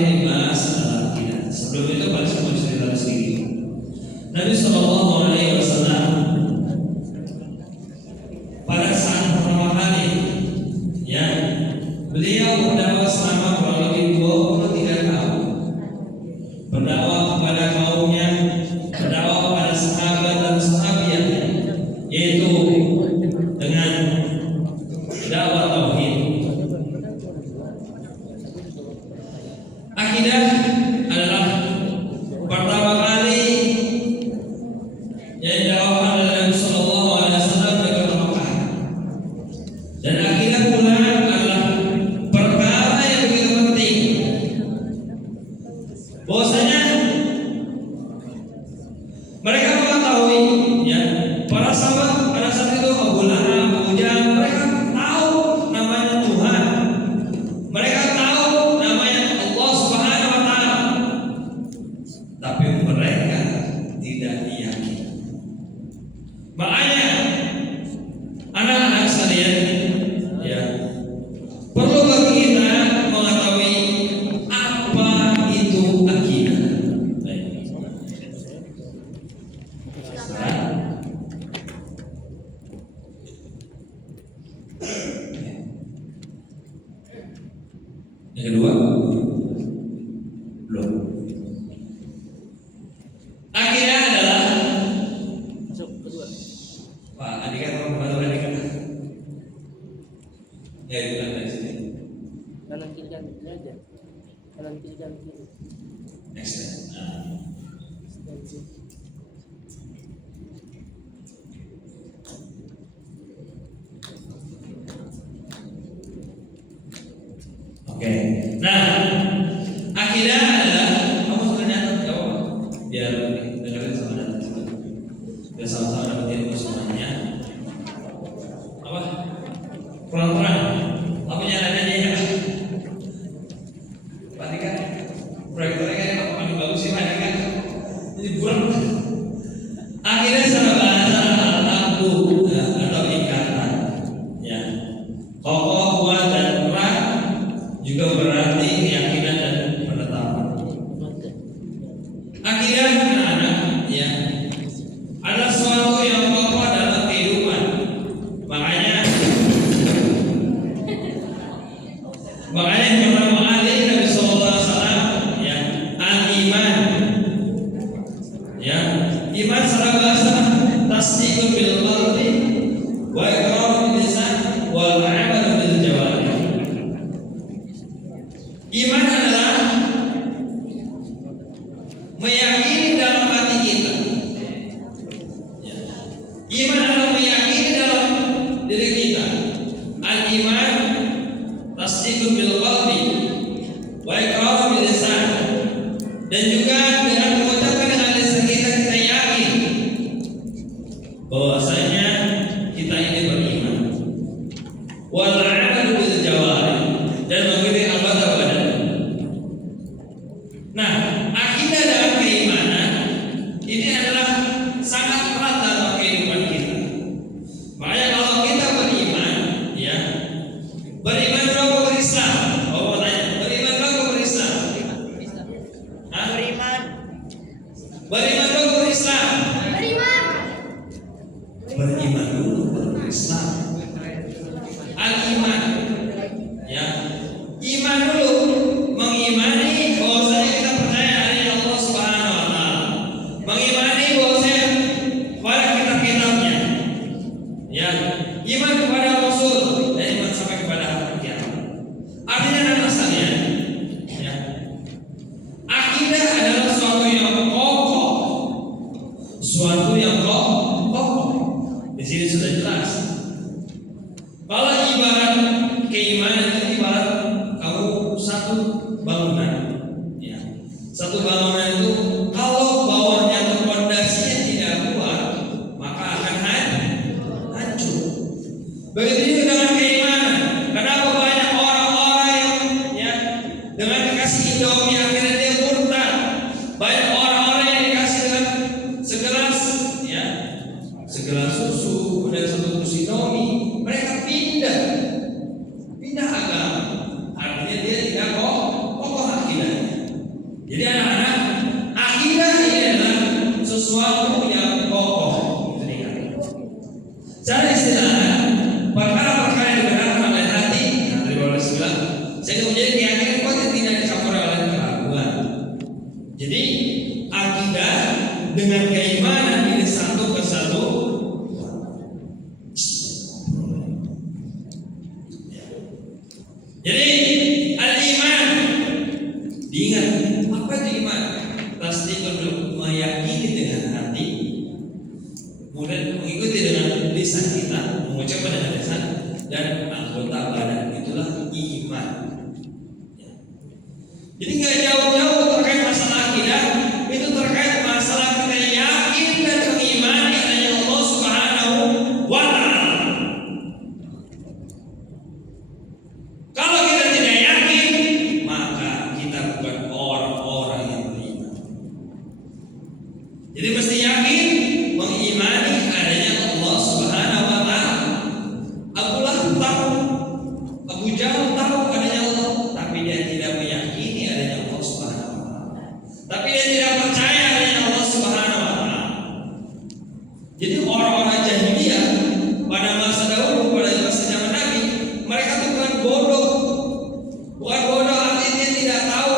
yang dibahas adalah akidah. Sebelum itu paling mau cerita sedikit. Nabi Shallallahu Alaihi Wasallam pada saat pertama kali, ya, beliau berdakwah selama kurang lebih 23 tahun. Berdakwah kepada kaumnya, berdakwah kepada sahabat dan sahabiat, yaitu dengan dakwah tauhid. Akidah adalah pertama kali yang dijawabkan oleh Nabi Sallallahu Alaihi Wasallam dengan Mekah. Dan akidah pula adalah perkara yang begitu penting. Bahwasanya mereka mengetahui, ya, para sahabat pada saat itu Abu Lahab, Abu Jahal, mereka tahu namanya Tuhan, mereka tahu namanya Allah Subhanahu Wa Taala, tapi mereka tidak yakin. Makanya anak-anak sekalian, ya, perlu bagi kita mengetahui apa itu akidah. Yang kedua, belum. Akidah adalah kedua. Pak Andika, kalau kemana Andika? Ya, itu kan dari sini. Kanan kiri kan ini aja. Kanan kiri kan kiri. Next. Oke. Nah, akidah adalah, kamu sebenarnya jawab biar dengerin sama dan biar sama-sama dapetin ilmu semuanya. Apa? Kurang terang. Aku nyalain aja ya. Pak Andika, proyektornya kan paling bagus sih Pak Andika. Jadi buram. Akidah secara bahasa al-aqdu atau ikatan. Ya. Kokoh, kuat dan erat juga berarti keyakinan dan penetapan. Akidah anak-anak, ya, adalah sesuatu yang kokoh dalam kehidupan. Makanya yang pertama kali Nabi Sallallahu Alaihi Wasallam, ya, al-iman, ya, iman secara bahasa tasdiqun bil qalbi wa iqrarun bil lisan wal 'amalu bil jawarih. Iman adalah meyakini dalam hati kita. Ya. Iman adalah meyakini dalam diri kita. Al-iman tasdiqun bil qalbi wa iqrarun bil lisan. Dan juga dengan mengucapkan dengan lisan kita yakin bahwasanya kita ini beriman. Wal 'amalu bil jawarih, dan mengikuti anggota badan. Nah, akidah dalam keimanan ini adalah sangat erat dalam kehidupan kita. Makanya kalau kita beriman, ya, beriman dulu berislam. Oh, mau tanya, beriman dulu berislam. Hah? Beriman dulu berislam. Beriman dulu berislam. Al-iman, ya, iman dulu, mengimani bahwasanya kita percaya adanya Allah Subhanahu Wa Taala, mengimani bahwasanya kepada kitab-kitabnya, ya, iman kepada Rasul, dan iman sampai kepada hari kiamat. Artinya anak sekalian, ya, akidah adalah sesuatu yang kokoh, sesuatu yang kokoh. Di sini sudah jelas. Kalau ibarat keimanan itu ibarat kamu satu bangunan, ya. Satu bangunan itu kalau bawahnya atau pondasinya tidak kuat, maka akan hancur. Begitu juga dengan keimanan. Kenapa banyak orang-orang yang, ya, dengan dikasih Indomie akhirnya dia murtad. Banyak orang-orang yang dikasih dengan segelas, ya, segelas susu dan satu dus Indomie, mereka pindah agama. Artinya dia tidak kokoh akidahnya. Jadi anak-anak, akidah ini adalah sesuatu yang kokoh. Itu dia. Secara istilah, perkara-perkara yang dibenarkan oleh hati, yang tadi Bapak bilang, sehingga menjadi keyakinan kuat yang tidak dicampuri oleh keraguan. Jadi akidah dengan keimanan ini satu persatu. Jadi al-iman, diingat apa itu iman? Tasdiqul, meyakini dengan hati, kemudian mengikuti dengan lisan kita, mengucapkan dengan lisan, dan anggota badan, itulah iman. Jadi nggak jauh-jauh terkait masalah akidah, itu terkait masalah kita yakin dan mengimani adanya Allah Subhanahu wa Ta'ala. Kalau kita tidak yakin, maka kita bukan orang-orang yang beriman. Jadi mesti yakin, mengimani adanya Allah Subhanahu wa Ta'ala. Abu Lahab tahu, Abu Jahal tahu adanya Allah, tapi dia tidak meyakini adanya Allah Subhanahu wa Ta'ala. Tapi dia tidak percaya adanya Allah Subhanahu wa Ta'ala. Jadi orang-orang jahiliyah pada masa dahulu, pada masa zaman Nabi, mereka itu bukan bodoh. Bukan bodoh artinya tidak tahu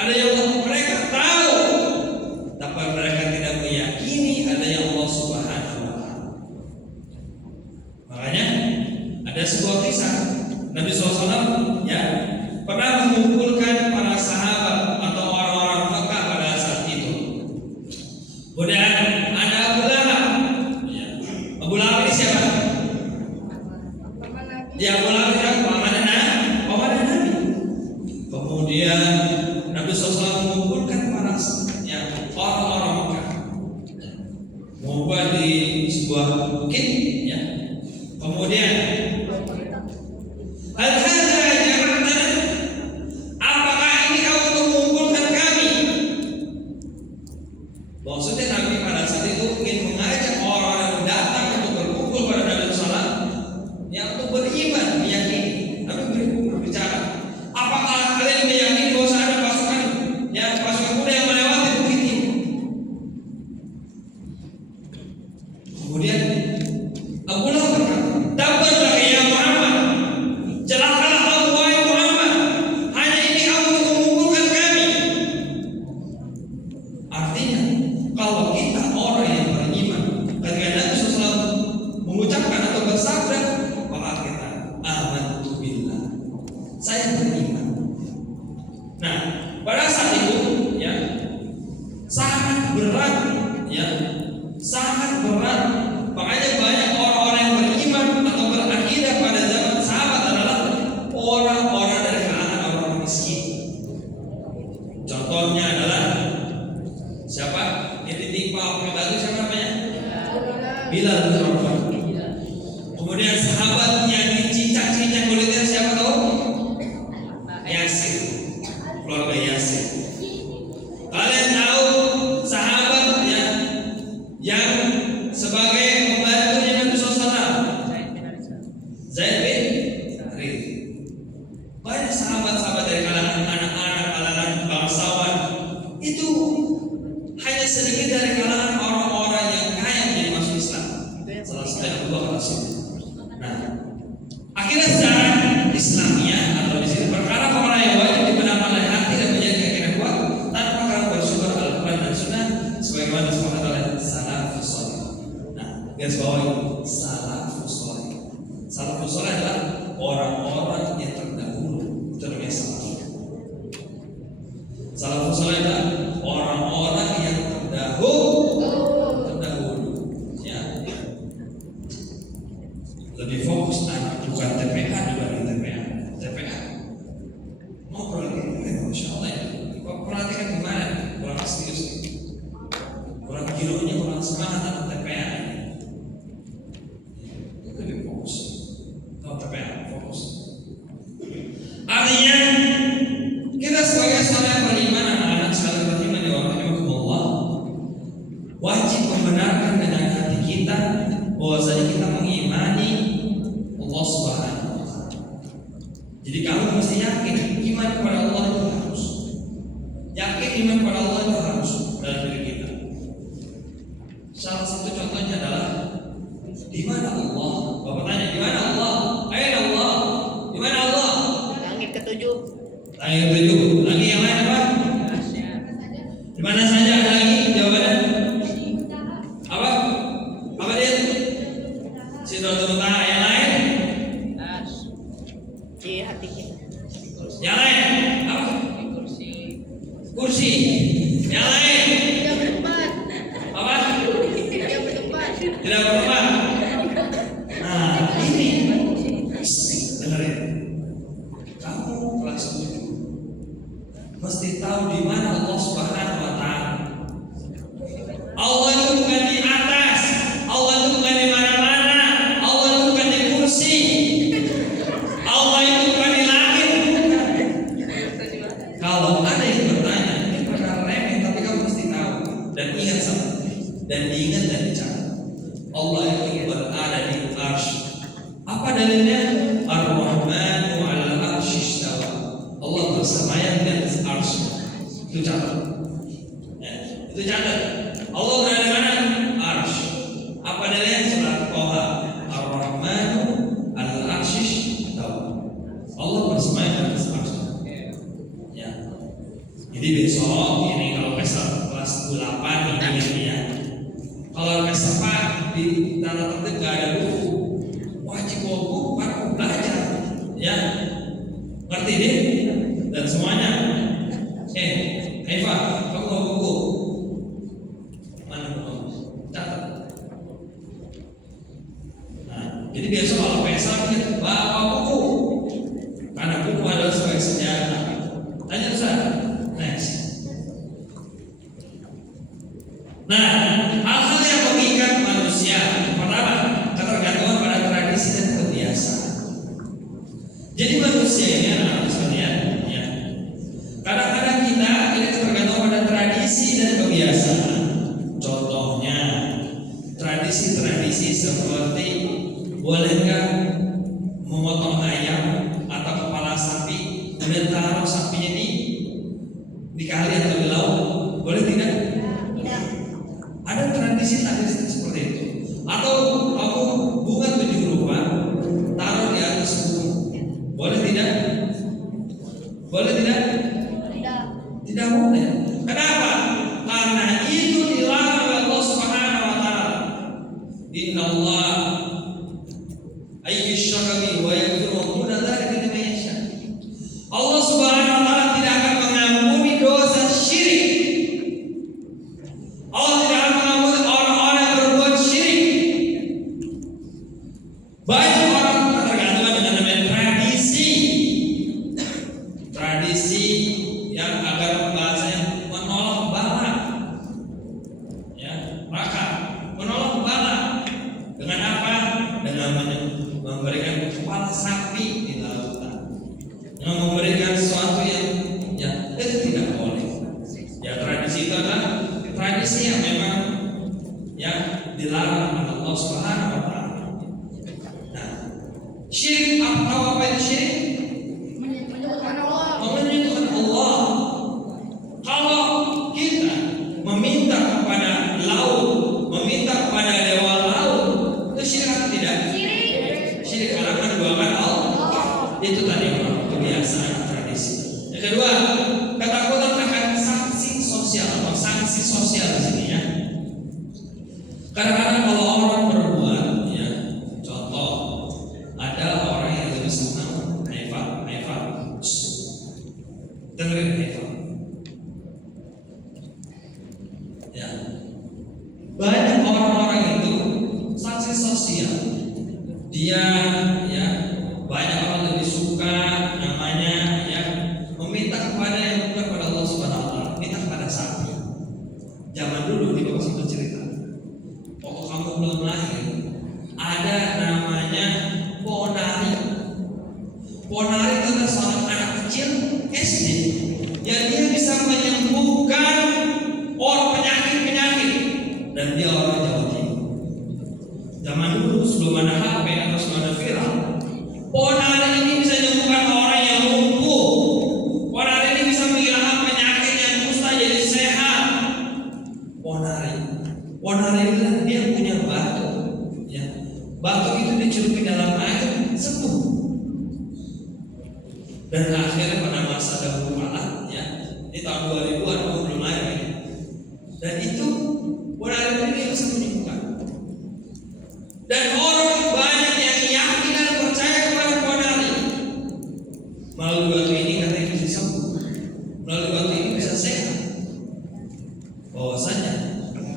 adanya Allah. Mereka tahu, tapi mereka tidak meyakini adanya Allah Subhanahu wa Ta'ala. Makanya ada sebuah kisah Nabi SAW ya pernah mengumpulkan para sahabat atau orang-orang Mekah pada saat itu. Kemudian ada Abu Lahab. Ya. Abu Lahab ini siapa? Ya, Abu Lahab itu pamannya Nabi. Kemudian Nabi SAW mengumpulkan para ya, orang-orang Mekah. Mengumpulkan di sebuah bukit. Ya. Kemudian apakah ini kamu mengumpulkan kami? Maksudnya Nabi pada saat itu ingin mengajak orang yang datang untuk berkumpul pada Nabi SAW yang untuk beriman, meyakini. Nabi berbicara, apakah kalian meyakini bahwa ada pasukan kuda yang melewati bukit ini? Kemudian Abu Lahab berkata, "Tabbatlah ya Muhammad, celakalah kamu wahai Muhammad, hanya ini kamu mengumpulkan kami." Artinya, kalau kita orang yang beriman, ketika Nabi SAW mengucapkan atau bersabda, maka kita amantu billah, saya beriman. Nah, pada saat itu, ya, sangat berat, ya, sangat berat. Makanya banyak orang-orang yang beriman atau berakidah pada zaman sahabat adalah orang-orang dari kalangan orang miskin. Contohnya adalah siapa? Yang ditimpa oleh batu, siapa namanya? Bilal bin Rabah. Kemudian sahabat yang dicincang-cincang kulitnya siapa tahu? Yasir, keluarga Yasir. Kalian tahu sahabat yang sebagai pembantunya Nabi SAW, Zaid bin Harith. Banyak sahabat-sahabat dari kalangan anak-anak, kalangan bangsawan. Itu hanya sedikit dari kalangan orang-orang yang kaya menjadi masuk Islam. Salah satu yang Abu Bakar As-Siddiq. Nah, akhirnya secara Islamiyah atau di sini perkara-perkara yang wajib dibenarkan oleh hati dan menjadi keyakinan kuat tanpa perkara bersumber Al-Quran dan Sunnah sebagaimana disepakati oleh salafus saleh. Nah, garis bawahi salafus saleh. Salafus saleh adalah orang-orang yang terdahulu. Itu namanya salaf. Salafus saleh adalah orang-orang yang terdahulu. Ya. Lebih fokus bukan TPA dibanding TPA. TPA ngobrol gitu, Masya Allah ya. Perhatikan gimana? Kurang serius, kurang gironya, kurang semangat anak TPA. Lebih fokus. Kalau TPA fokus. Artinya kita sebagai seorang yang beriman, anak-anak sekalian beriman ya Allah, wajib membenarkan dengan hati kita bahwasanya kita mengimani Allah Subhanahu wa Ta'ala. Jadi kamu mesti yakin iman kepada Allah itu harus yakin iman pada Allah itu harus dalam diri kita. Salah satu contohnya adalah di mana Allah? Bapak tanya, di mana Allah? Ayo Allah. Di mana Allah? Langit ketujuh. Langit ketujuh. Langit yang lain apa? Di mana saja ada lagi? Jawabannya apa? Apa dia? Sidratul Muntaha. Yang lain? Di hati kita. Yang lain? Apa? Kursi. Kursi. Yang lain? Tidak bertempat. Apa? Tidak bertempat. Tidak berubah. Nah, ini dengerin. Kamu kelas 7 mesti tahu di mana Allah Subhanahu wa taala. Allah itu bukan di atas, Allah itu bukan di mana-mana, Allah itu bukan di kursi, Allah itu bukan di langit. Kalau ada yang bertanya, ini perkara remeh, tapi kamu mesti tahu dan ingat sama, dan diingat dan dicatat. Allah itu berada di arsy. Apa dalilnya? Ar-Rahmanu 'alal 'arsy istawa. Allah bersemayam di atas arsy. Itu catat. Ya, itu catat. Allah berada di mana? Arsy. Apa dalilnya? Surat Toha. Ar-Rahmanu 'alal 'arsy istawa. Allah bersemayam di atas arsy. Ya. Jadi besok ini kalau pesta kelas 8 ini ya. Kalau pesta Pak di tata tertib gak ada buku, wajib bawa buku para belajar, ya, ngerti deh, dan semuanya. Eva, kamu bawa buku? Mana buku? Catat. Nah, jadi besok kalau pesta kita bawa buku, karena buku adalah sebagai sejarah. Tanya Ustaz. Next. Nah, hal-hal yang mengikat manusia, pertama, ketergantungan pada tradisi dan kebiasaan. Jadi manusia ini anak sekalian, ya. Kadang-kadang kita ini tergantung pada tradisi dan kebiasaan. Contohnya, tradisi-tradisi seperti bolehkah memotong ayam atau kepala sapi, kemudian taruh sapinya di kali atau di laut, boleh tidak? Ada tradisi-tradisi seperti itu. Atau kamu bunga 7 rupa taruh di atas gunung, boleh tidak? Boleh tidak? Tidak boleh. Kenapa? Karena itu dilarang oleh Allah Subhanahu wa taala. Inna Allah ayyushraka wa yaghfiru ma duna dzalika liman yasha. Allah Subhanahu wa taala tidak akan mengampuni dosa syirik. Allah tidak akan mengampuni orang-orang yang berbuat syirik. Banyak orang tergantung dengan namanya tradisi. Tradisi yang agar bahasanya menolak bala. Ya, maka menolak bala dengan apa? Dengan memberikan kepala sapi di lautan. Dengan memberikan sesuatu yang itu tidak boleh. Ya, tradisi itu adalah tradisi yang memang yang dilarang oleh Allah Subhanahu wa taala. Nah, syirik apa itu syirik? Menyebutkan Allah. Menyebutkan Allah. Kalau kita meminta kepada laut, meminta kepada dewa laut, itu syirik atau tidak? Syirik karena menduakan Allah. Itu tadi kebiasaan tradisi. Yang kedua, ketakutan akan sanksi sosial atau sanksi sosial di sini ya. Kadang-kadang kalau orang berbuat, ya, contoh ada orang yang lebih senang, Eva, dengerin Eva. Ya, banyak orang-orang itu sanksi sosial. Dia, ya, banyak orang lebih suka namanya ya meminta kepada yang bukan kepada Allah Subhanahu wa taala, minta kepada sapi. Zaman dulu di bawah satu cerita. Waktu kamu belum lahir, ada namanya ponari. Ponari itu adalah seorang anak kecil SD yang dia bisa menyembuhkan orang penyakit dan dia orang Jawa Timur. Zaman dulu sebelum ada HP atau sebelum ada viral, ponari ini bisa menyembuhkan itu dia punya batu, ya. Batu itu dicelupin dalam air sembuh. Dan akhirnya pada masa dahulu kala, ya, di tahun 2000-an belum ada ya. Dan itu benar-benar dia bisa menyembuhkan. Dan orang banyak yang yakin dan percaya kepada Ponari. Melalui batu ini katanya bisa sembuh. Melalui batu ini bisa sehat. Bahwasanya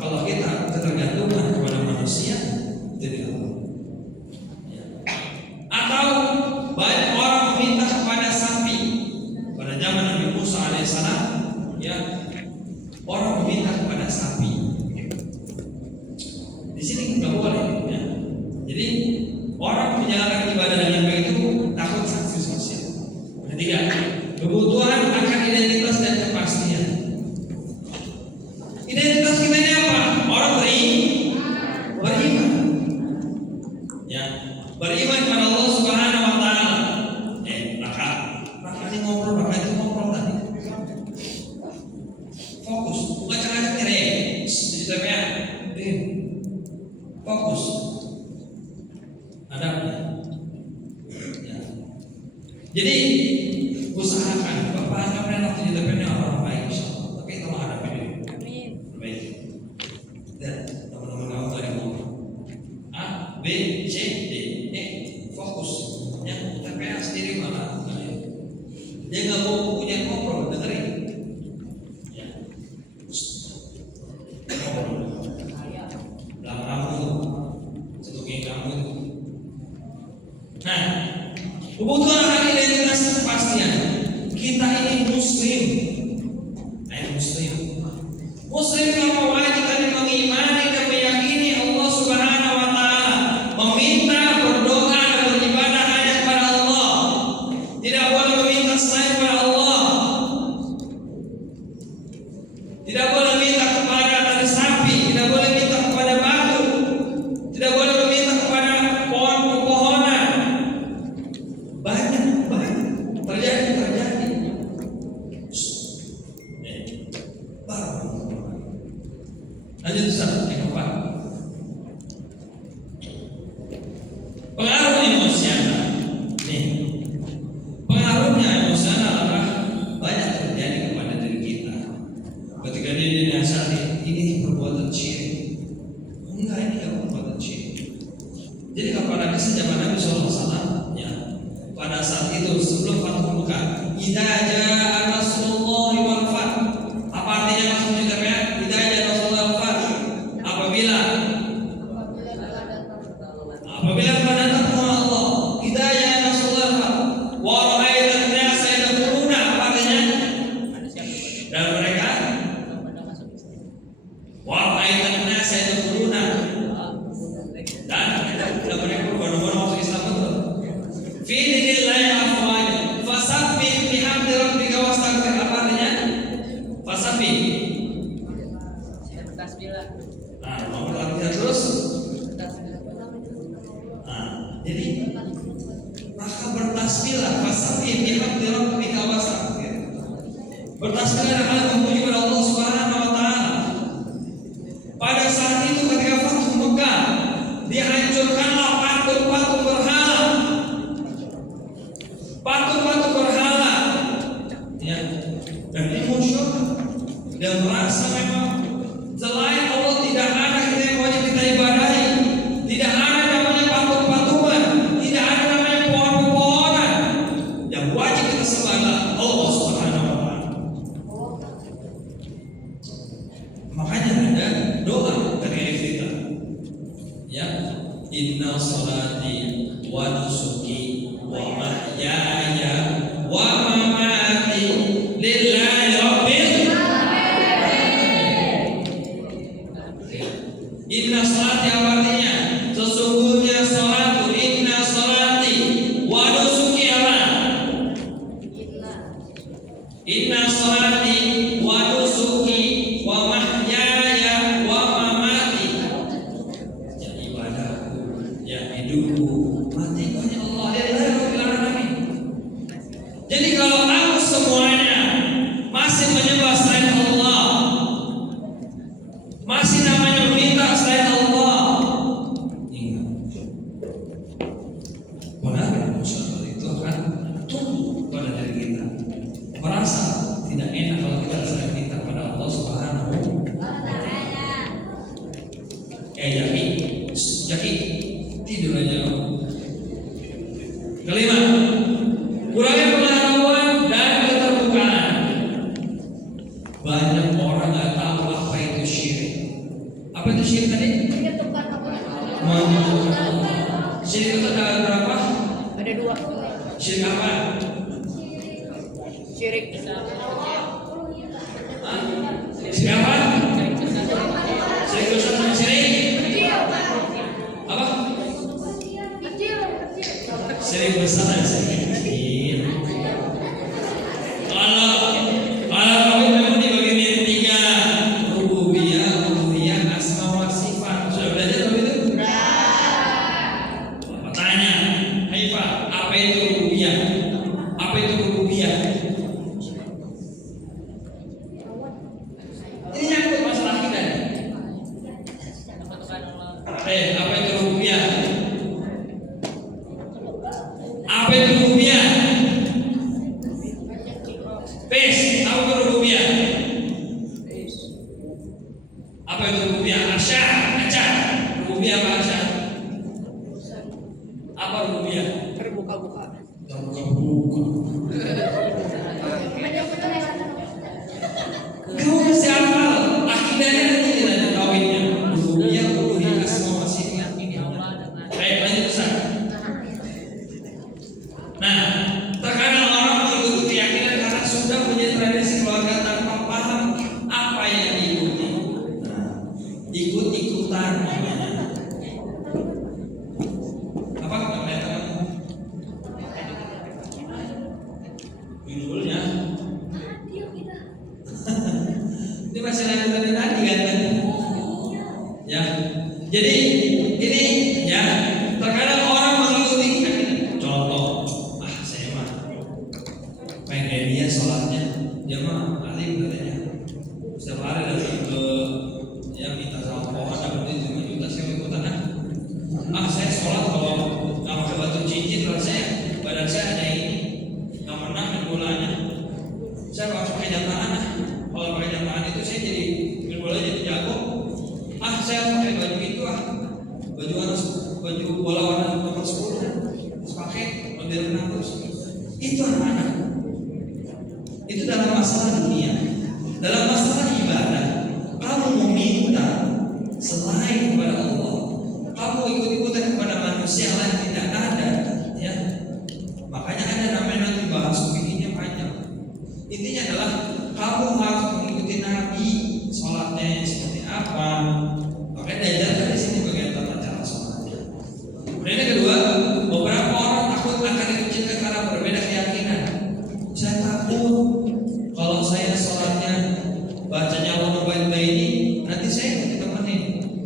kalau kita ketergantungan kepada manusia, jadi apa? Ya. Atau banyak orang meminta kepada sapi. Pada zaman Nabi Musa alaihissalam, ya, orang meminta kepada sapi. Di sini nggak boleh, ya. Jadi orang menjalankan ibadah dengan baik itu takut sanksi sosial. Ketiga, kebutuhan akan identitas dan kepastian. Identitas kita ini apa? Orang beriman. Ya, beriman kepada Allah Subhanahu wa taala. Maka ini ngobrol tadi. Fokus, bukan cara nyereh. Sebenarnya fokus. Ada. Ya. Jadi usahakan Bapak akan nanti ditemukan orang baik insyaallah. Tapi tolong hadapi dulu. Amin. Baik. Dan teman-teman kamu tadi mau A, B, C, D, E, fokus. Ya, TPA sendiri malah. Dia nggak mau punya ngobrol, dengerin. Ya. Ngobrol. Dalam kamu, seduknya kamu. Nah, kebutuhan akan identitas kepastian. Kita ini Muslim. Muslim apa wajib tadi mengimani dan meyakini Allah Subhanahu wa taala, meminta, berdoa dan beribadah hanya kepada Allah. Tidak boleh meminta selain kepada Allah. Tidak boleh minta kepada tali sapi, tidak boleh minta kepada batu, tidak boleh meminta kepada pohon-pepohonan. Banyak terjadi. Lanjut Ustaz, yang keempat. Pengaruh emosional. Nih, pengaruhnya emosional adalah banyak terjadi kepada diri kita. Ketika dia dinasihati, ini perbuatan syirik. Enggak, ini enggak perbuatan syirik. Jadi apalagi sejak Nabi SAW, ya, pada saat itu sebelum Fathu Mekah, idza jaa Rasulullah wal fath. Apa artinya maksudnya ya? Idza jaa Rasulullah wal fath. Apabila pada datang Allah, idza jaa Rasulullah wal fath. Wa ra'aitan nasa yadkhuluna, apa artinya? Dan mereka wa ra'aitan nasa yadkhuluna. Dan mereka berbondong-bondong masuk Islam betul. Fi dinillahi afwan, fasabbih bihamdi rabbika wastaghfir. Apa artinya? Fasabbih. Nah, mau latihan terus. Nah, jadi maka bertasbihlah, fasabbih bihamdi rabbika wastaghfir. Bertasbihlah dengan memuji kepada Allah Subhanahu wa taala. Pada saat itu ketika Fathu Mekah, dihancurkanlah patung-patung berhala. Patung-patung berhala, ya, dan emosional dan merasa memang selain Allah tidak ada yang wajib kita ibadahi, tidak ada namanya patung-patungan, tidak ada namanya pohon-pohonan. Yang wajib kita sembah adalah Allah Subhanahu wa taala. Makanya ada doa dari kita, ya, inna salati wa nusuki wa mahyaya wa mamati lillahi rabbil alamin. Inna salati artinya sesungguhnya salatu, inna salati wa nusuki apa? Inna salati wa nusuki wa mahyaya wa mamati. Ya ibadahku, ya hidupku, matiku hanya Allah. Jadi kalau aku semuanya masih menyembah selain Allah, masih namanya meminta selain Banyak orang nggak tahu apa itu syirik. Apa itu syirik tadi? Menyatukan Allah. Menyatukan Allah. Syirik itu ada berapa? Ada dua. Syirik apa? Syirik. Hah? Syirik apa? Syirik besar sama syirik apa? Syirik besar dan syirik kecil. Kalau kami memang dibagi menjadi tiga, rububiyah, uluhiyah, asma wa sifat. Sudah belajar belum itu? Tanya, Haifa, apa itu rububiyah? Apa itu rububiyah? Ini nyangkut masalah kita nih. Apa itu rububiyah? Apa itu rububiyah? Pes, tahu itu rububiyah? Apa itu rububiyah? Aca. Rububiyah apa aca? Apa rububiyah? Terbuka-buka. Kamu mesti hafal. Akidahnya nanti ditanya tauhidnya. Rububiyah, uluhiyah, asma wa sifat. Baik, lanjut Ustaz. Nah, terkadang orang mengikuti keyakinan karena sudah punya tradisi keluarga tanpa paham apa yang diikuti. Nah, ikut-ikutan namanya. Apa namanya teman? Judulnya. Ini masih lanjutan tadi kan? Ya. Jadi ini ya terkadang orang mengikuti contoh. Saya mah pengen dia sholatnya, dia mah alim katanya. Setiap hari datang ke ya minta sama pohon dapat 5 juta saya mau ikutan saya sholat kalau nggak pakai batu cincin rasanya badan saya ada ini nggak pernah main bolanya. Saya harus pakai jam tangan kalau pakai jam tangan itu saya jadi main bola jadi jago. Saya pakai baju itu baju bola warna nomor 10 terus pakai model terus. Itu anak-anak. Itu dalam masalah dunia. Dalam masalah ibadah, kamu meminta selain kepada Allah, kamu ikut-ikutan kepada manusia lain tidak ada, ya. Makanya ada namanya nanti bahas fikihnya panjang. Intinya adalah kamu harus mengikuti Nabi sholatnya seperti apa. Makanya diajarkan di sini bagian tata cara sholatnya. Kemudian yang kedua, beberapa orang takut akan dikucilkan karena berbeda keyakinan. Saya takut kalau saya sholatnya bacanya Allahumma baini, nanti saya nggak ditemenin.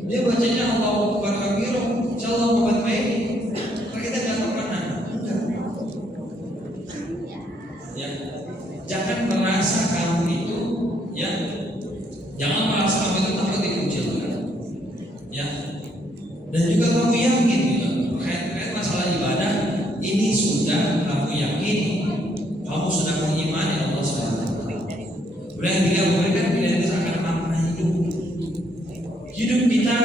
Dia bacanya Allahu Akbar kabir, insyaallah Allahumma baini. Kita nggak temenan. Ya, jangan merasa kamu itu, ya, jangan merasa kamu itu takut dikucilkan. Ya, dan juga kamu yakin gitu. Terkait masalah ibadah ini sudah kamu yakini. Kamu sudah mengimani Allah SWT. Kemudian yang ketiga, memberikan pilihan itu akan makna hidup kita.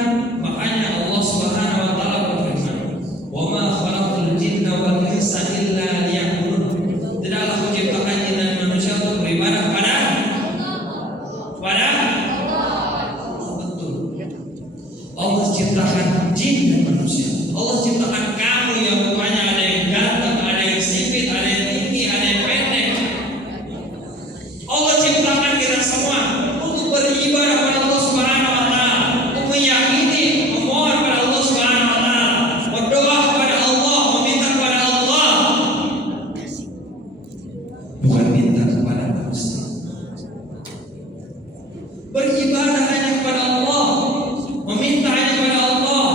Makanya Allah Subhanahu Wa Taala berfirman, "Wa ma khalaqtul jinna wal insa illa liya'budun." Tidaklah kuciptakan jin dan manusia untuk beribadah kepada betul. Allah ciptakan jin dan manusia. Allah ciptakan kamu yang rupanya ada yang ganteng, ada yang sipit, ada yang tinggi, ada yang pendek. Allah ciptakan kita semua untuk beribadah kepada Allah Subhanahu Wa Taala, untuk meyakini, memohon kepada Allah Subhanahu Wa Taala, berdoa kepada Allah, meminta kepada Allah, bukan minta kepada manusia. Beribadah hanya kepada Allah, meminta hanya kepada Allah.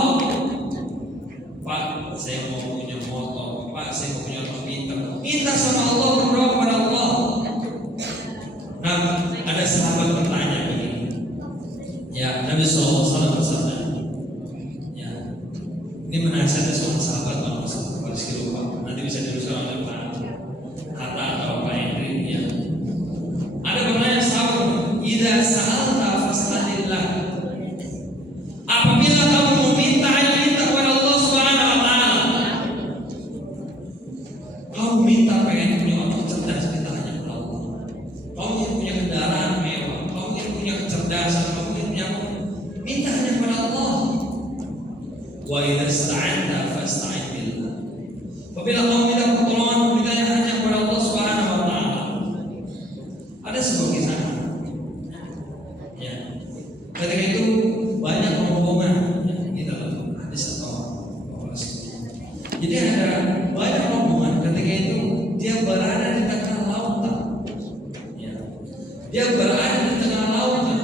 Pak, saya mau punya motor. Pak, saya mau punya komputer. Minta sama Allah, berdoa kepada Allah. Nah, ada sahabat bertanya begini. Ya, Nabi SAW bersabda. Ya, ini menasihatkan seorang sahabat Bang Rizky lupa. Nanti bisa diuruskan oleh Pak Hatta atau Pak Henry. Ya. Ada pertanyaan sahabat. Idza sa'alta fas'alillah. Apabila kamu meminta hanya minta kepada Allah Subhanahu Wa Taala. Kamu minta pengen punya orang cerdas, minta hanya kepada Allah. Kamu punya kendaraan mewah, bahasa mungkin yang minta hanya kepada Allah. Wa idza sta'anta fasta'in billah. Apabila kamu minta pertolongan, mintanya hanya kepada Allah Subhanahu wa taala. Ada sebuah kisah. Ya. Ketika itu banyak rombongan di dalam hadis atau jadi ada banyak rombongan ketika itu dia berada di tengah lautan. Ya. Dia berada di tengah lautan.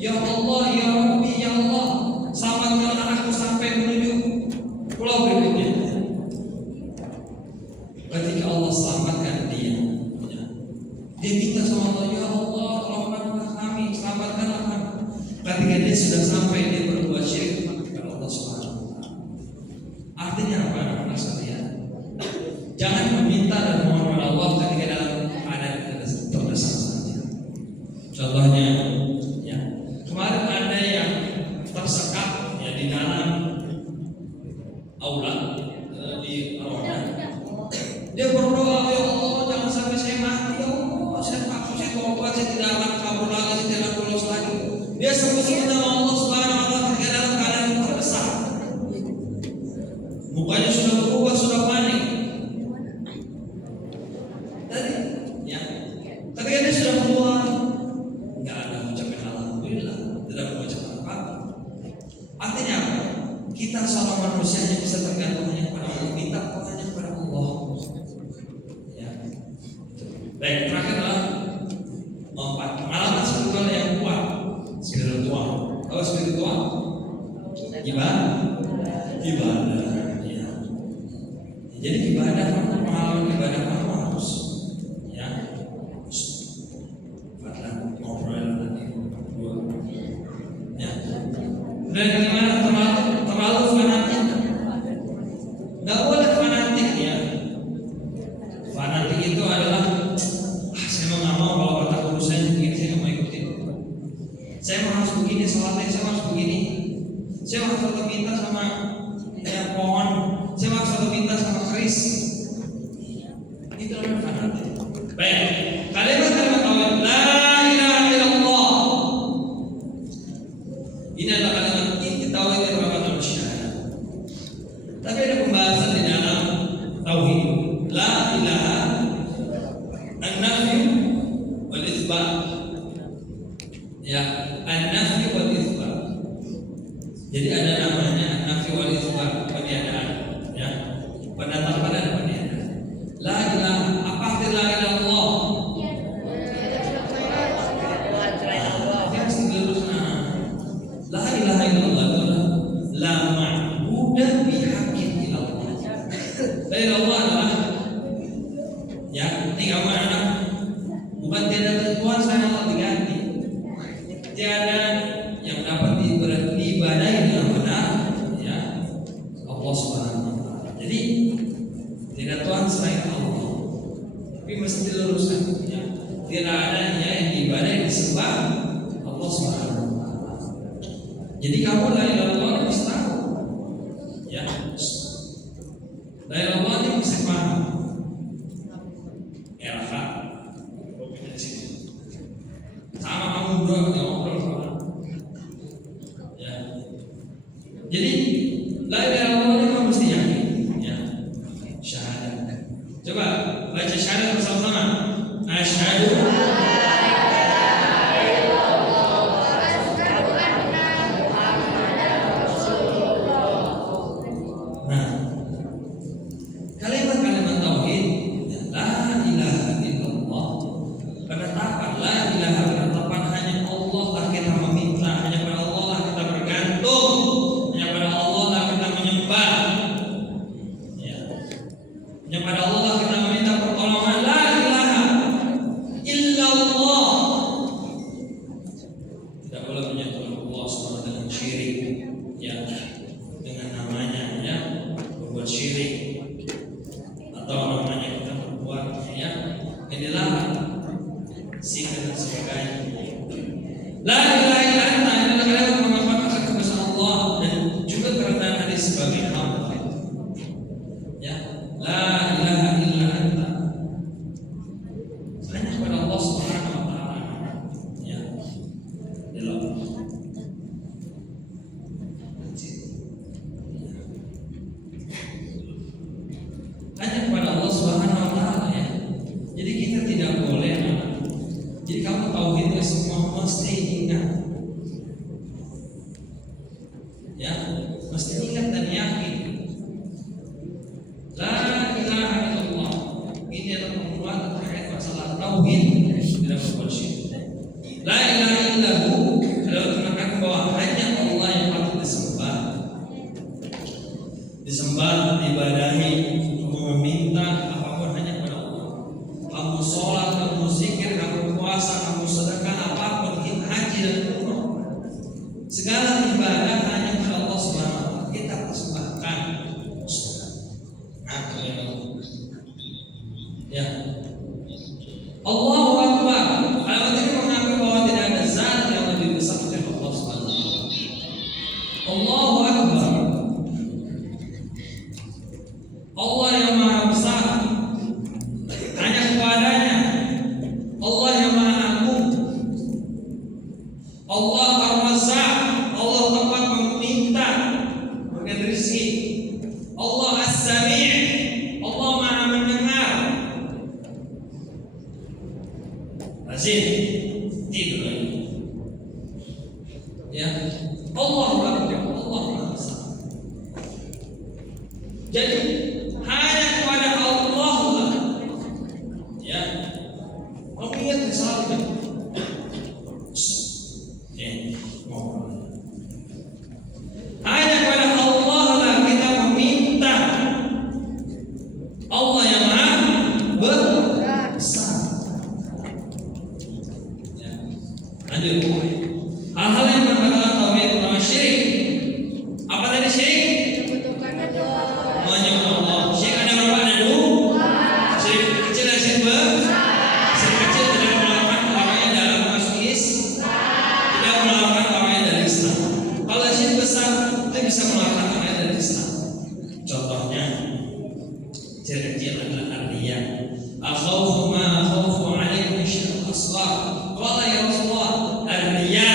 Ya Allah, ya Rabbi, ya Allah, selamatkanlah aku sampai menuju pulau berikutnya. Ketika Allah selamatkan dia, ya. Dia minta sama Allah, ya Allah, selamatkanlah kami, selamatkanlah kami. Ketika dia sudah sampai, dia berbuat syirik kepada Allah Subhanahu wa taala. Artinya apa, anak sekalian? Jangan meminta dan mohon kepada Allah ketika dalam keadaan terdesak saja. Contohnya, ya, kemarin ada yang tersekat ya di dalam aula di ruangan. Dia berdoa, ya Allah, jangan sampai saya mati, ya Allah, saya takut, saya tobat, saya tidak akan kabur lagi, saya tidak akan lolos lagi. Dia sebut-sebut nama Allah Subhanahu wa taala ketika dalam keadaan terdesak. Mukanya sudah berubah, sudah panik. Tadi, ya, ketika dia sudah keluar, nggak ada ucapan alhamdulillah, tidak mengucapkan apa-apa. Artinya apa? Kita seorang manusia yang bisa tergantung hanya kepada Allah, minta hanya kepada Allah. Ya. Baik, terakhir adalah pengalaman spiritual yang kuat. Spiritual. Kalau spiritual, ibadah. Ya. Jadi ibadah, pengalaman ibadah kamu harus, ya, ngobrol nanti. Ya. Dan bagaimana terlalu fanatik? Nggak boleh fanatik, ya. Fanatik itu adalah saya mau nggak mau kalau kata guru saya begini, saya nggak mau ikutin. Saya mau harus begini, sholatnya saya harus begini. Saya harus tetap minta sama ya, pohon. Saya harus tetap minta sama keris. Itu namanya fanatik. Baik, kalimat tauhid la ilaha illallah. Ini adalah kalimat inti tauhid yang merupakan syahadat. Tapi ada pembahasan di dalam tauhid. La ilaha an-nafyu wal itsbat. Ya, an-nafyu wal itsbat. Jadi ada namanya an-nafyu wal itsbat, peniadaan, ya. Penetapan dan peniadaan. La ilaha, apa arti la ilaha illallah? La ilaha illallah adalah la ma'budu bihaqqin illallah. La ilaha illallah adalah, ya, ini kamu anak, bukan tiada Tuhan selain Allah diganti. Tiada yang dapat diibadahi dengan benar, ya, Allah Subhanahu wa taala. Jadi tidak Tuhan selain Allah. Tapi mesti diluruskan, ya. Tidak ada yang diibadahi disembah Allah Subhanahu wa taala. Jadi kamu la ilaha illallah harus tahu, ya. La ilaha illallah ini mesti paham. Ya, Pak. Sama kamu berdua ngobrol sama. Ya. Jadi la ilaha illallah ini kamu mesti yakin, ya. Syahadat. Coba baca syahadat bersama-sama. Asyhadu kalimat-kalimat tauhid, la ilaha illallah. Penetapan la ilaha, penetapan hanya Allah lah kita meminta, hanya pada Allah lah kita bergantung, hanya pada Allah lah kita menyembah, ya. Hanya pada Allah lah kita meminta pertolongan. La ilaha illallah. Tidak boleh menyatukan Allah SWT dengan syirik, ya, dengan namanya, ya, berbuat syirik atau namanya kita berbuat, ya, inilah sihir dan sebagainya. La ilaha illa anta, inilah kalimat mengabarkan kebesaran Allah dan juga kerendahan hadis sebagai hamba. Ya, la ilaha illa anta, hanya kepada Allah Subhanahu wa taala, ya. mesti ingat dan yakin. La ilaha illallah. Ini adalah pembuat terkait masalah tauhid dalam berbuat syirik. La ilaha illahu adalah menekankan bahwa hanya Allah yang patut disembah. Disembah, ibadahi, meminta apapun hanya kepada Allah. Kamu sholat, kamu zikir, kamu puasa, kamu sedekah, apapun, haji dan umroh, segala ibadah hanya kepada Allah Subhanahu wa Ta'ala. Kita persembahkan. Ya. Allahu Akbar. Alamat ini mengakui bahwa tidak ada zat yang lebih besar dari Allah Subhanahu wa Ta'ala. Allahu Akbar. Allah yang Maha Besar, hanya kepadanya. Allah yang Maha Agung. Allah Ar-Razzaq, Allah tempat meminta, memberikan rezeki. Allah As-Sami', Allah Maha mendengar. Azim, tidur lagi. Ya, Allah Maha Besar. Jadi hanya kepada Allah lah. Ya, mengingat misalnya. Hanya kepada Allah lah kita meminta. Allah yang Maha Besar. Ya. Lanjut. Hal-hal yang berkaitan tauhid pertama syirik. Apa tadi syirik? Menyembah Allah. Syirik ada berapa? Ada dua. Syirik kecil dan syirik besar. Syirik kecil tidak melakukan orangnya dalam masuk Islam, tidak melakukan orangnya dari Islam. Kalau syirik besar itu bisa melakukan orangnya dari Islam. Contohnya syirik kecil adalah riya. Akhawfu ma akhawfu alaikum syirik asghar. Qala ya Rasulullah ar-riya.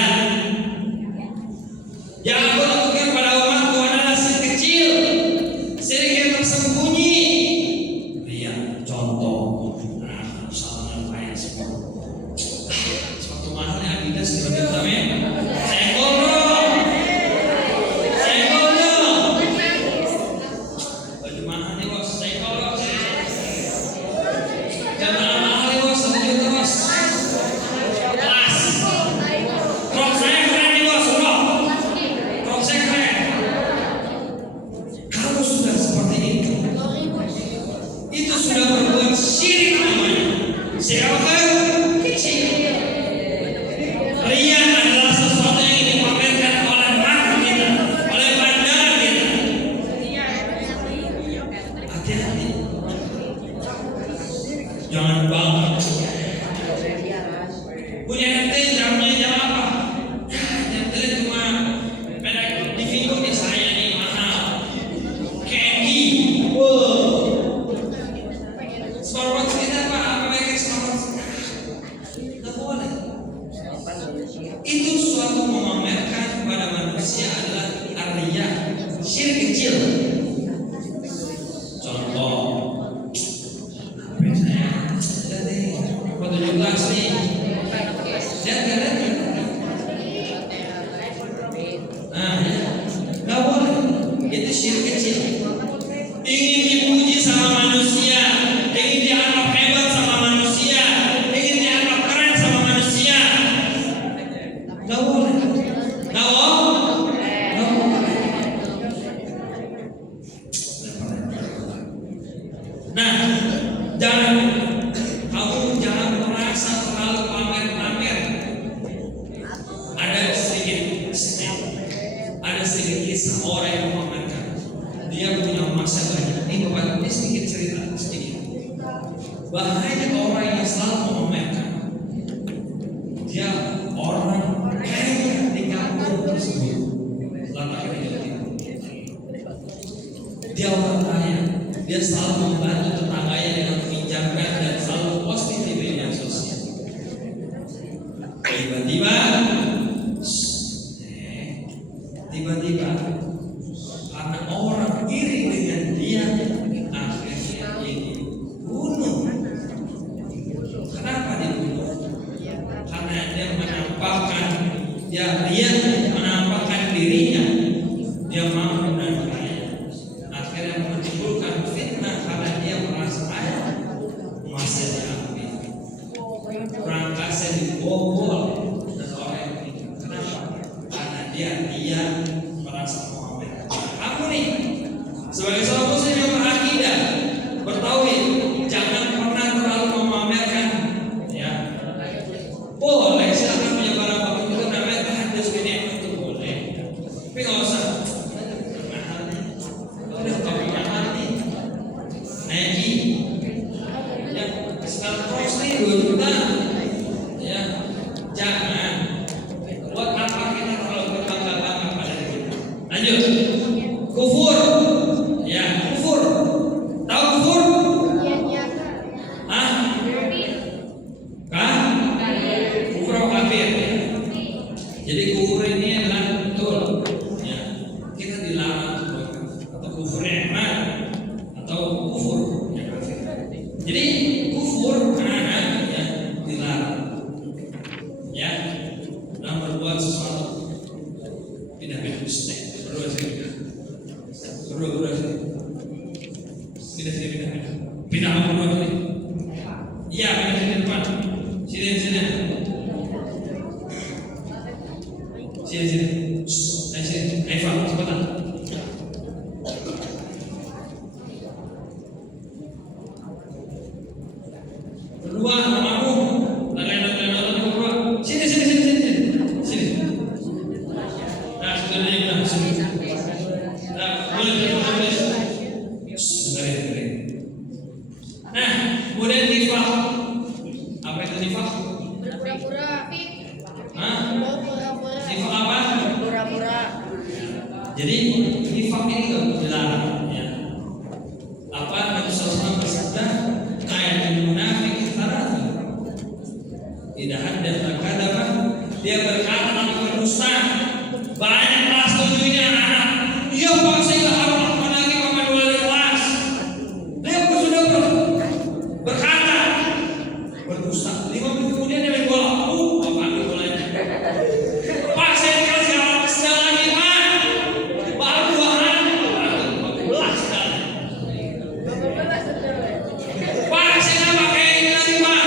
Yang aku lakukan pada umatku adalah syirik kecil, syirik yang tersembunyi. Riya, contoh, misalnya kayak sepatu mahal yang Adidas di bagian senggol dong. Baju mahal nih bos, senggol dong. Jangan mahal nih bos, 1 juta bos. Kelas. Krok saya keren nih bos, krok saya keren. Kalau sudah seperti itu sudah berbuat syirik namanya. Syirik apa? Kecil. Riya adalah sesuatu yang dipamerkan oleh mata kita, oleh pandangan kita. Hati-hati. Jangan bangga. Punya RT jamnya jam apa? Jam cuma merek di Vigo nih saya nih mahal. Candy. Wow. Smartwatch kita apa pakai smartwatch? Tidak boleh. Itu suatu memamerkan kepada manusia adalah ar-riya, syirik kecil. Contoh, jadi foto jelas nih. Lihat. Nah, nggak boleh. Itu syirik kecil. Ingin dipuji sama manusia, ingin dianggap hebat sama manusia, ingin dianggap keren sama manusia. Nggak boleh. Nggak boleh. Nah, kamu jangan merasa terlalu pamer-pamer. Ada sedikit kisah orang yang memamerkan. Dia punya masa banyak. Ini Bapak ini sedikit cerita sedikit. Bahaya orang yang selalu memamerkan. Dia orang kaya di kampung tersebut. Dia orang kaya. Dia selalu membantu tetangganya dengan meminjamkan dan selalu posting di media sosial. Tiba-tiba karena orang iri dengan dia, akhirnya dia dibunuh. Kenapa dibunuh? Karena dia menampakkan dirinya, dia mau dia merasa Muhammad. Kamu nih sebagai seorang muslim yang berakidah, bertauhid, jangan pernah terlalu memamerkan. Ya, boleh silakan punya barang bagus itu namanya tahadus ini itu boleh, tapi nggak usah mahal nih. Udah kopi mahal nih, Nike, ya smartphone nih 2 juta, ya jangan. Buat apa kita terlalu berbangga-bangga pada diri? Lanjut, kufur, ya kufur. Tahu kufur? Hah? Kah? Kufur atau kafir? Jadi kufur ini adalah betul, ya kita dilarang atau kufur nikmat atau kufur yang kafir. Jadi kufur karena ya dilarang, ya dalam berbuat sesuatu tidak mustahil. Berdua sini, pindah berdua sini. Iya, pindah sini depan. Sini. Sini. Eva, cepetan. Berdua namamu. Lain berdua. Sini. Nah, sudah sini. Nah, boleh. Dengerin. Nah, kemudian nifaq. Apa itu nifaq? Pura-pura. Hah? Pura-pura. Nifaq apa? Pura-pura. Jadi nifaq ini nggak dilarang, ya. Apa Nabi SAW bersabda, ayatul munafik thalatha. Tidak ada kadzaba, dia berkata tapi berdusta. Banyak kelas 7 ini anak-anak. Iya Pak, saya nggak harus lakukan lagi Bapak 2 kelas. Dia sudah berkata berdusta. 5 menit kemudian dia main bola. Bapak ambil bolanya. Pak, saya dikasih alat sedang lagi Pak. Baru 2 hari. Belas sekali. Pak, saya nggak pakai ini lagi Pak.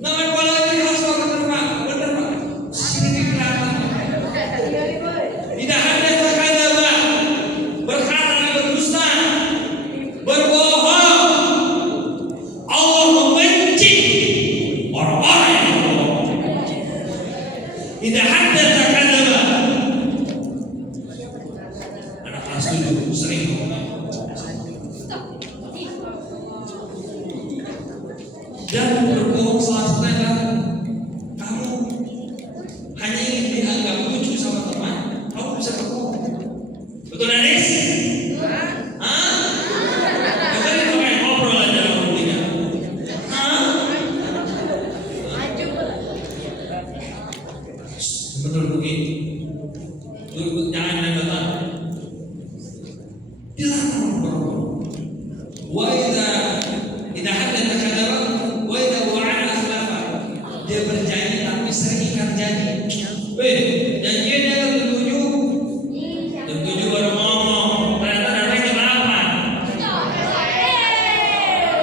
Nggak main bola lagi kelas 2 Pak. Bener Pak. Sini kelihatan. Tidak ada kadzaba, berkata dan berdusta, berbohong. Allah membenci orang-orang yang berbohong. Tidak ada kadzaba. Anak kelas 7 sering bohong. Dan berbohong salah satunya adalah kamu hanya ingin dianggap lucu sama teman, kamu bisa berbohong. Betul Anis? Hah? Betul itu kayak ngobrol aja sama publiknya. Hah? Betul begitu. Jangan negotan. Dilarang berbohong. Wa idza haddatha kadzaba wa idza wa'ada akhlafa. Dia berjanji tapi sering ingkar janji. Janjinya dia ke 7 baru ngomong. Ternyata datang jam 8.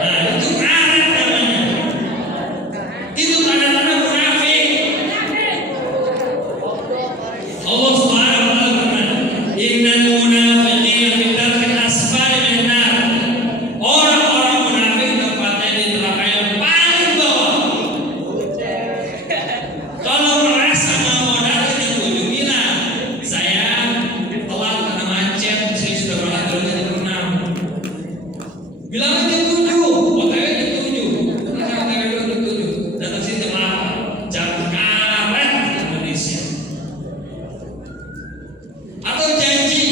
Nah, itu karet namanya. Itu tanda-tanda munafik. Allah Subhanahu wa taala berfirman, "Innal munafiqina fi darkil asfali minan nar." Orang-orang munafik tempatnya di neraka yang paling bawah. Kalau merasa mau datang di 7, bilang saya telat karena macet, saya sudah berangkat dari jam 6. Bilang jam 7, OTW jam 7. Kita OTW jam 7. Datang sini jam 8. Jam karet Indonesia. Atau janji,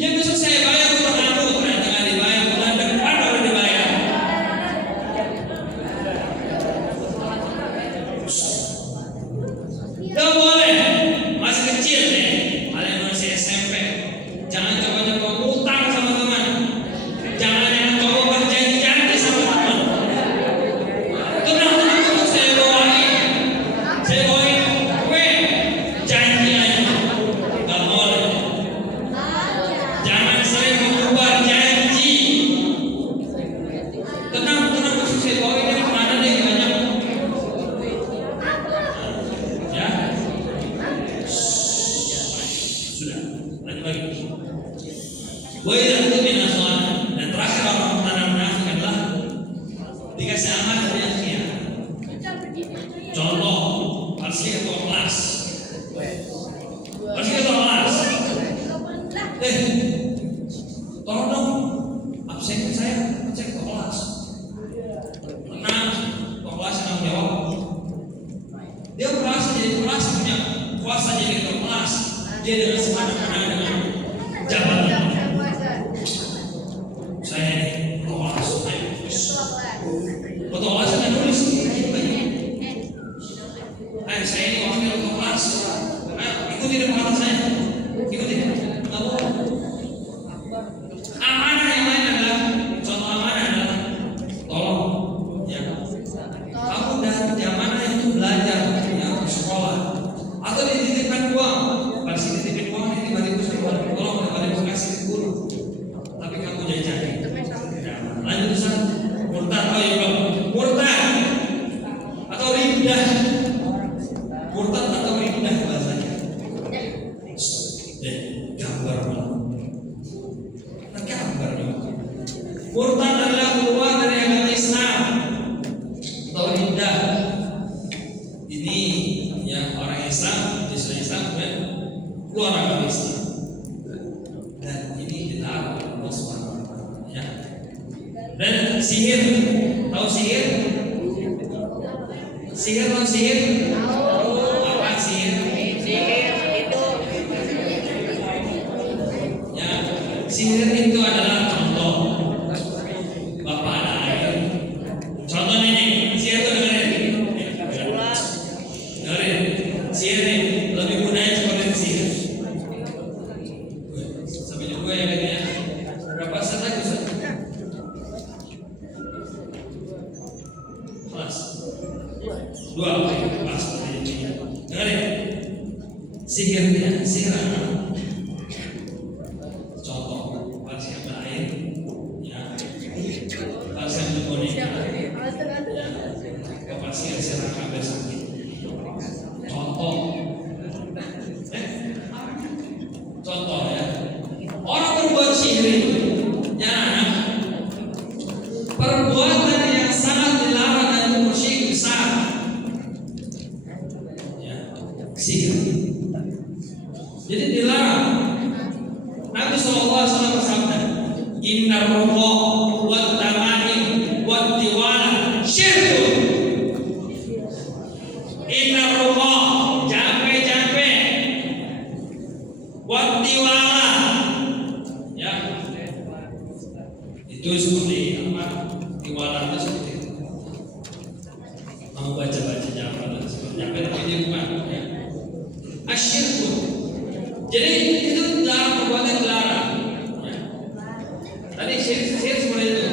ya besok saya bayar utang kamu, ternyata nggak dibayar, bulan depan baru dibayar. Gak boleh, masih kecil nih, kalian masih SMP. Jangan coba-coba utang sama teman. Jangan coba berjanji-janji sama teman. Tenang, saya bawain kue, janji aja. Gak boleh. Jangan sering mengubah janji. Tenang, masih saya bawain yang mana deh banyak. Ya, Wa idza tumina khana. Dan terakhir orang tanda munafik adalah dikasih amanah dia khianat. Contoh, harus ketua kelas. Harus ketua kelas. Tolong dong, absen saya, cek ketua kelas. Tenang, ketua kelas yang jawab. Dia merasa punya kuasa jadi ketua kelas. Dia dengan semena-mena dengan jabatan. Saya ini ketua kelas, ketua kelas yang nulis. Saya ini wakil ketua kelas. Ikuti depan kata saya. Ikuti. Tahu? Amanah yang lain adalah contoh amanah adalah tolong ya. Kamu dan amanah itu belajar ya sekolah atau dititipkan uang. Pasti dititipin uang ini tiba-tiba sekolah. Tolong tiba-tiba kasih ke guru. Tapi kamu jajan. Lanjut Ustaz. Murtad murtad atau riddah. Murtad atau riddah bahasanya. Gambar murtad adalah keluar dari agama Islam atau riddah. Ini yang orang Islam, Islam kemudian keluar agama Islam. Dan ini dilarang oleh Allah Subhanahu wa taala ya. Dan sihir, tahu sihir? Sihir tahu sihir? Apa sihir? Ya, sihir itu adalah contoh. Bapak ada air. Contoh ini, sihir itu dengerin. Dengerin. Sihir ini lebih mudahnya seperti sihir. Sampai juga ya kan ya. Berapa set lagi Ustaz? Kelas 2 pas. Dengerin. Sihirnya, sihir apa? Contoh, pas yang berair, ya, pas yang boneka, ya, pas yang serangga bersakit. Contoh, contoh ya, orang berbuat sihir itu, ya, perbuatan yang sangat dilarang dan musyrik besar, ya, sihir. Jadi dilarang. Nabi SAW bersabda, Inna ruqa wa tama'im wa tiwala syirkun. Inna ruqa jampe-jampe wa tiwala. Ya, itu seperti apa? Tiwala itu seperti itu. Mau baca-baca jampe seperti jampe tapi dia bukan. Ya. Asyirkun. Jadi itu dilarang, perbuatan dilarang. Tadi sihir seperti itu.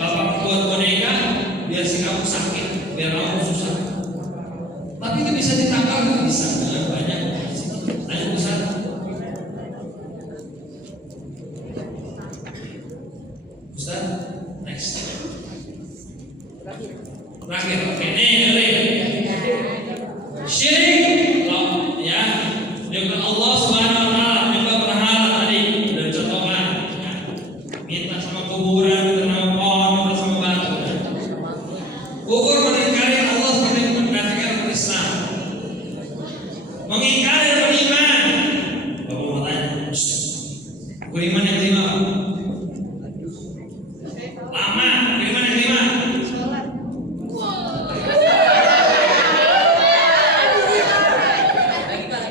Bapak buat boneka biar si kamu sakit, biar kamu susah. Tapi itu bisa ditangkal, nggak bisa dengan banyak. Lanjut Ustaz. Ustaz, next. Terakhir, oke nih. Syirik, ya. Dengan Allah Subhanahu wa taala, minta berhala tadi dan contohkan. Minta sama kuburan, minta sama pohon, minta sama batu. Kubur mengingkari Allah seperti mengatakan Islam. Mengingkari beriman. Bapak mau tanya, beriman yang kelima. Lama, beriman yang kelima.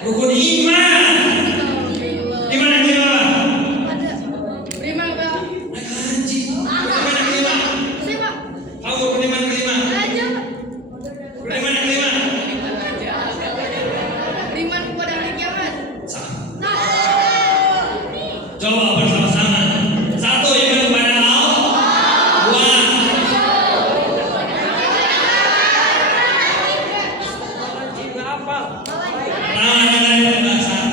Rukun iman. Di mana yang kelima? Beriman Pak. Naik haji. Beriman yang kelima. Kamu beriman yang kelima. Beriman yang kelima. Beriman kepada hari kiamat. Sama. Coba bersama-sama. Satu, iman kepada Allah. Dua. Pertama, dengerin penjelasan.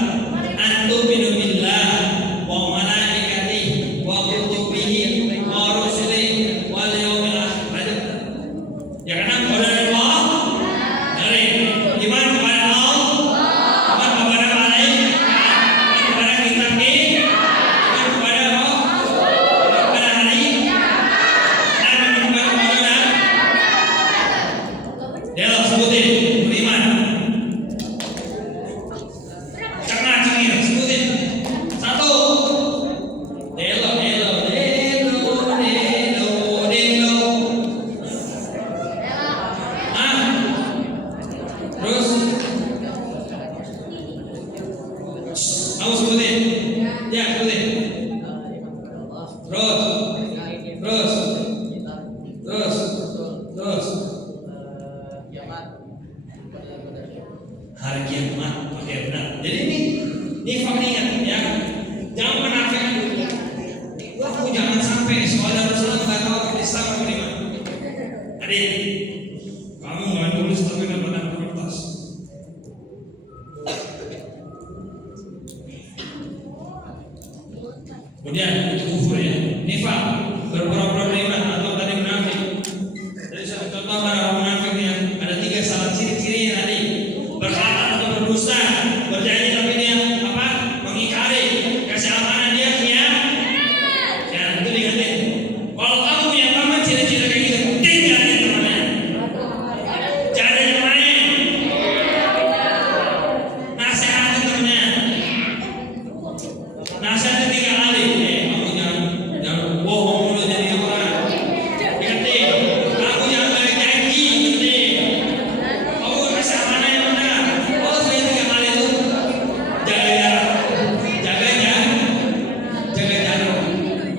kiamat. Oke, benar. Jadi ini nifak ingat ya. Jangan menafik. Aku jangan sampai soalnya Rasulullah nggak tahu Islam apa iman. Adik, kamu nggak tulis tapi nggak pernah kertas. Kemudian itu kufur ya, nifak, berpura-pura beriman atau tadi munafik. Jadi saya contoh para orang munafik ya, ada 3 syarat ciri-cirinya tadi: berkata atau berdusta, berjanji tapi dia apa? Mengingkari, kasih amanah dia khianat. Ya itu diingetin. Kalau kamu punya teman ciri-ciri kayak gitu, tinggalin temannya. Jangan ada yang lain. Nasihatin temannya. Nasihatin 3 kali. Kamu jangan bohong mulu jadi orang. Ingetin. Kamu jangan balik janji. Ingetin. Kamu gak kasih amanah yang benar. Oh saya 3 kali itu jaga jarak. Jaga jarak.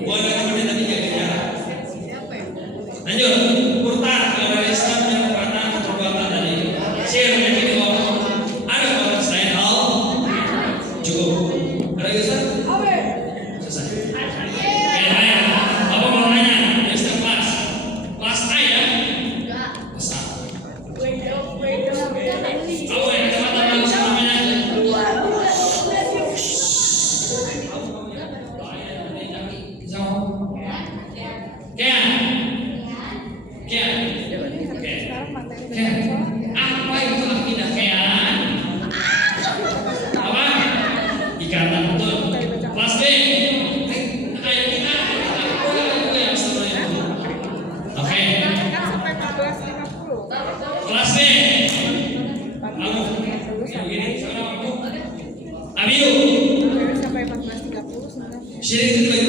Boleh kemudian tadi jaga jarak. Lanjut. Murtad kalau dari Islam yang perkataan atau perbuatan tadi. Syirik menyakiti orang. Ada orang selain Allah. Cukup. Ada Ustaz? Selesai. Oke, apa mau nanya? Di setiap kelas. Kelas A ya? Kelas A. Kamu yang kecamatan bagus namanya? Kian. Apa itu akidah Kian? Apa? Ikatan betul. Kelas B. Ayo kita yang sebenarnya. Oke. Kelas B. Kamu. Begini, sekarang kamu. Abiu. Syirik itu